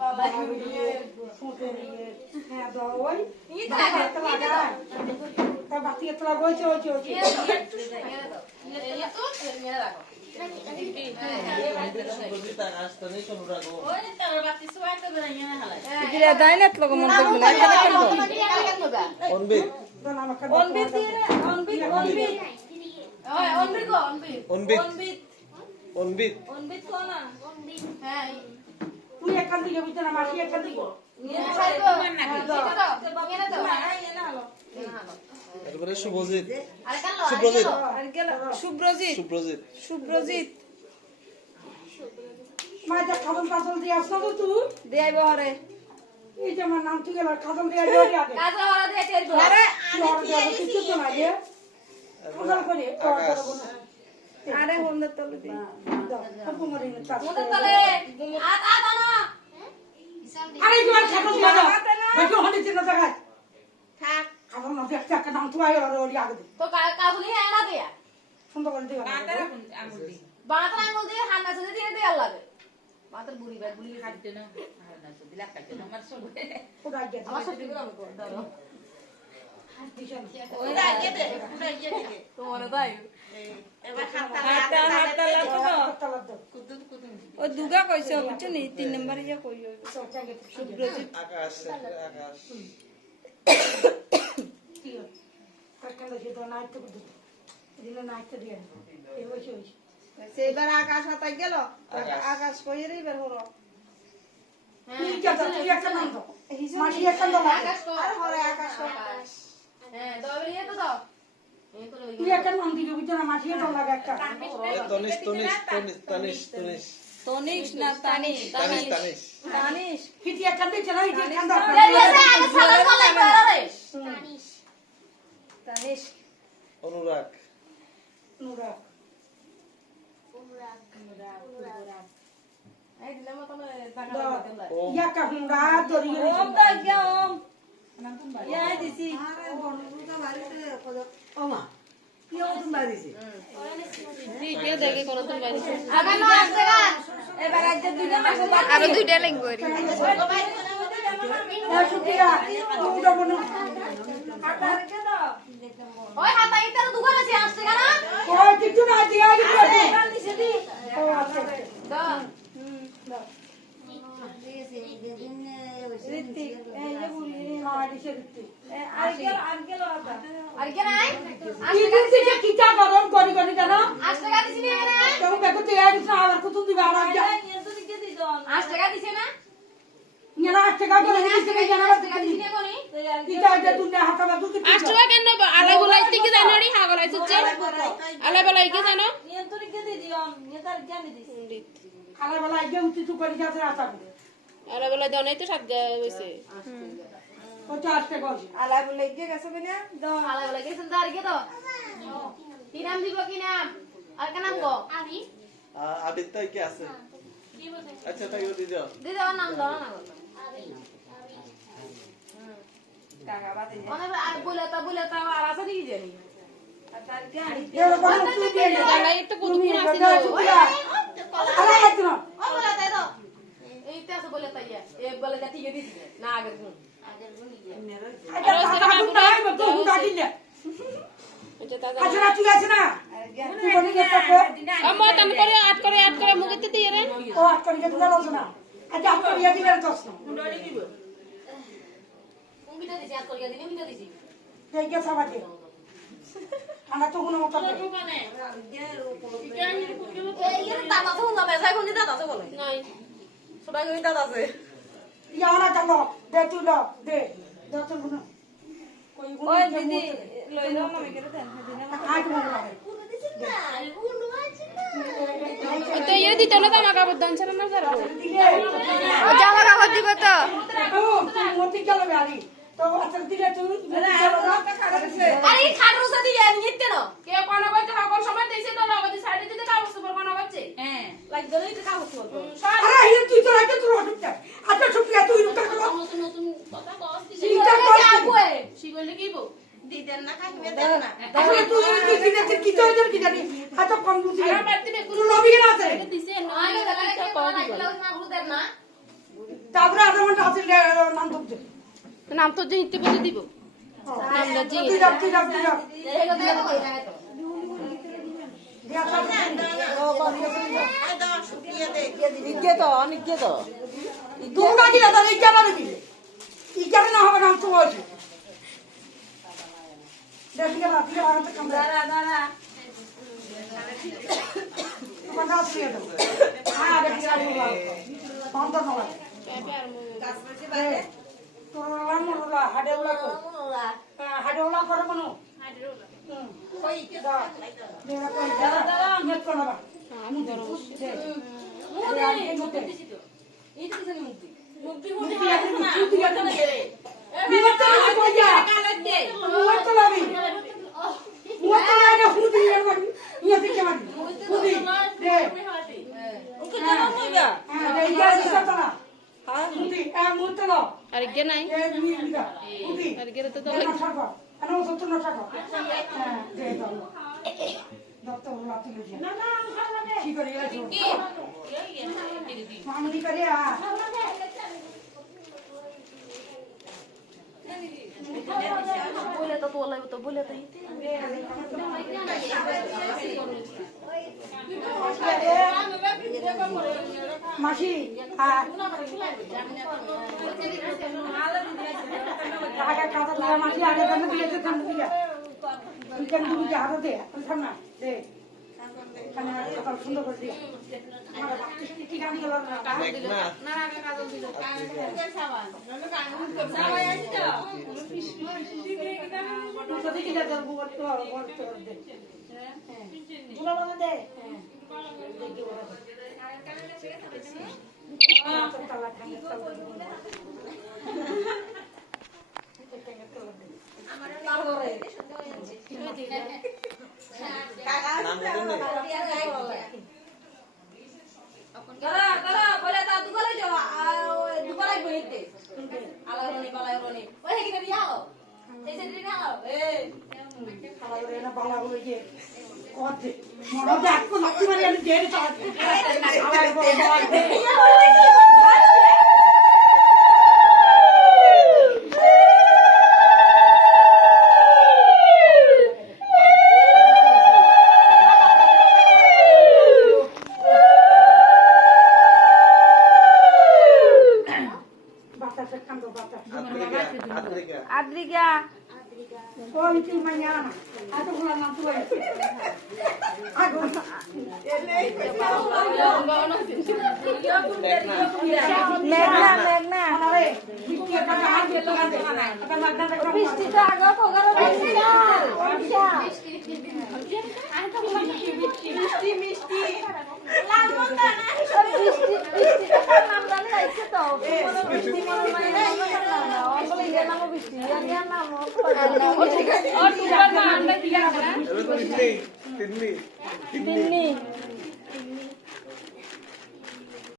বাবা ফুটে হ্যাঁ দাও ওই তা বাতি তোলা বইছে ওইছে ওইছে তুই এখান থেকে বুঝতে না মাসি এখান থেকে তারপরে শুভজিৎ শুভ্রজিৎ মাঝে খাদম কাজল দিয়ে আসলো তো তুই দেয় বহরে এই যে আমার নাম ঠিক গেল খাদম দিয়ে জড়ি আগে আরে কিছু তো না যে খাদম করে আরে হোন্ডা তলে দি আরে তোমার খাদম দিয়ে দাও বেটো হন্ডি চিন্তা দেখায় থাক খাদম না দেখতে একটা নাম তুই ওরি আগে দে তো কাজলি এনা দেয়া সুন্দর করে দিও বানাতে আঙ্গুল দিয়ে হান্না সুদে দিয়ে দেয়া লাগে মাত্র বুড়ি বাই বুড়ি খাইতে না হান্না সুদে দিলা খাইতে না আমার সব ওটা আগে আমার সত্যি করে আমি কর দাও ওই আগে দে পুরো ইয়ে দে তোমার তাই এবার হাতটা তালা কুদুম কুদুম ও দুগা কইছে বুঝছো নি 3 নম্বরে যা কই শুভ্রজিৎ আকাশ আকাশ ঠিক আছে কাকান্দা যেটা নাইট তো দিতে দিলে নাইট দিয়ে এই হইছে হইছে সেবার আকাশ হাতাই গেল আকাশ কই রে বের হলো তুই কি তুই একটা নাম দাও মাসি একটা নাম আকাশ তো আর হরে আকাশ হ্যাঁ দবলিয়ে তো দাও এই করে ওই তুই একটা নাম দিবি বুঝছ না মাসি একটা লাগে একটা তনিশ না তানিশ হিটি একটা দিছে না হিটি একটা দাও দেরিয়েছে আগে সালাম বলাই করে রে তানিশ অনুরাগ নুরা এই দিলাম তোমরা টাকা দিতে ও ইয়া কা হুন্ডা দরি ওম দা গয়া ওম ইয়া দিছি ভিডিও দেখে কোন তুমি বাইরে আগে না আসেগা এবার আজ দুইটা মাস আরো দুইটা লিংক করি এ শুকিয়া তুই বনু হাতার কে দাও ওই হাতা ইটার দুগার আছে আসছে না ওই কিছু না দিয়া দিবি দিছে দি ও আচ্ছা দাও ঋতিক এই যে বলি মা দিছে দিতে আর গেল আতা আর কি নাই কি দিছে কিটা গরম করি করি জানো 8 টাকা দিছি না কেউ দেখো তে আইছ না আর কত দিবা আর আজ নিয়ন্ত্রণ দিকে দি দন 8 টাকা দিছে না নিনা টাকা করে দিছে কে জানা 8 টাকা দিছি না কোনি কিটা যে তুমি হাতা বাদু কি 8 টাকা কেন আলাই বলাইতে কি জানাড়ি হাগলাই সুচ্ছে আলাই বলাই কি জানো নিয়ন্ত্রণ দিকে দি দিন নেতার জ্ঞানী দিছি খালা বেলা আইগে উঠি তু করি যাতে আতা আলাই বলাই দাও নাই তো সাত হইছে ও তো আজকে গজ আলা বলে গিয়ে গেছে বিনা দন আলা বলে গেছেন তো আর কি তো কি নাম দিব কি নাম আর কে নাম গো আমি আবিদ তাই কি আছে আচ্ছা তাই দি দাও দিদি আমার নাম দাও না কাকা বাতে অনেক বলে তা আর আছে দিই জানি তার জ্ঞানী এর বড় তুই দিয়ে দে আলাই একটা কত তুমি কোন আছে আরে আইতো না ও বলে তাই তো এইটা আছে বলে তাই এ বলে যা ঠিক দিছি না আগের গুণ আচ্ছা টাকা গুন নাই তো হুন্ডা দিলে এটা দাদা আচ্ছা না তুই আছে না তুই বলি যে তো আমো তুমি করে আট করে মুগেতে দিয়ে রে ও আট করে দিতে দাও না আচ্ছা আট করে দিলে দশ না কুমিটা দিছি আর করিয়া দিবি কুমিটা দিছি এই কে সাবাতে আমরা তো কোনো মত এই দাদা তো না মেজাই কোন দাদা তো বলে নাই সবাই কোন দাদা আছে ইয়া না চলো দে তুই লো দে দে তো গুণ কই গুণ ওই দিদি লই দাও না মেকে দেন দিনা আট মনে লাগে তো ইয়ে দিতে না তো আমাকে বদান ছিল না স্যার ও জামা কাপড় দিব তো তুই মতি গেল গাড়ি তো আচ্ছা দিলে তুই আরে খাটু সাথে নিতে না কে কোন বলতে হাগল সময় দিছে তো লগতে সাইডে দিতে কাগজ সুপার কোন বলছে হ্যাঁ লাগবে না এটা কাগজ করব আরে এই তুই তো রাখতে তুই হটতে আচ্ছা শুকিয়া তুই রুটা করো নতুন নতুন কথা কস দিছে চিন্তা কর সি বললে কি বউ দিদেন না খাইবে দেন না আসলে তুই দিনে কি তো এদের কি জানি এত কম বুঝি আমার বাড়িতে তুই লবি না আছে দিছে না আরে লাগে কো না এগুলো না গুলো দেন না তারপরে আধা ঘন্টা আছে নাম ধরছে নাম তো জিতে বলে দিব নামটা জি তুই যাও তুই যাও তুই যাও ইজ্ঞে তো অনিজ্ঞে তো তোমরা কি দাদা এই জানা দিবি এই জানা না হবে নাম তো হয়েছে দেখি না তুই আগে কামড়া দাঁড়া তোমার নাম দিয়ে দাও হ্যাঁ দেখি না বন্ধ নয় তোরা মনোলা হাডেওলা কর হাডেওলা করে মনো কই কে দাদা দাদা মেট করো না আমি ধরো আর গে নাই আর গে তো মামুনি করে বলে তো তোলাই তো বলে তো মাসি আগে কাঁদা লাগা মাসি আগে কেন দিয়েছে কেন দিয়া তুই কেন তুমি যে হাতে দে শোন না দে এখানে সকাল সুন্দর করে দিয়ে ঠিক আমি গেলাম না না আগে কাজল দিল যদি কি দাদা বুবত তো বলতে দে তুলা বানা দে দেখি ওরা তো তালা খাই তালা আমার লাল করে নাম বলেন না দাঁড়া বলে তা দুপুরে যাও দুপুরে বইতে আলারনি বালারনি ওই হেকিটা দিয়াও এই যে দিয়াও খাবার না বালা বলে যে করতে মনে দেখ কোন নাকি মারি আমি দেড় চাট আবার বাতাসে কান্দ বাতাস আদ্রিকা ওই তুই মাইয়ানা আতো গুলা নাম তুই আগো মেঘনা মেঘনা আরে বিটি একটা হাত দিয়ে তো দে এটা লাগনা দেখা বৃষ্টি তো আগে ফগারো বৃষ্টি মিষ্টি মিষ্টি লাল মন্ডা না বৃষ্টি বৃষ্টি তো নাম জানি আইছে তো বৃষ্টি মানে না আসলে এর নাম বৃষ্টি এর নাম और तुम ना अंडा दिया ना তিন্নি তিন্নি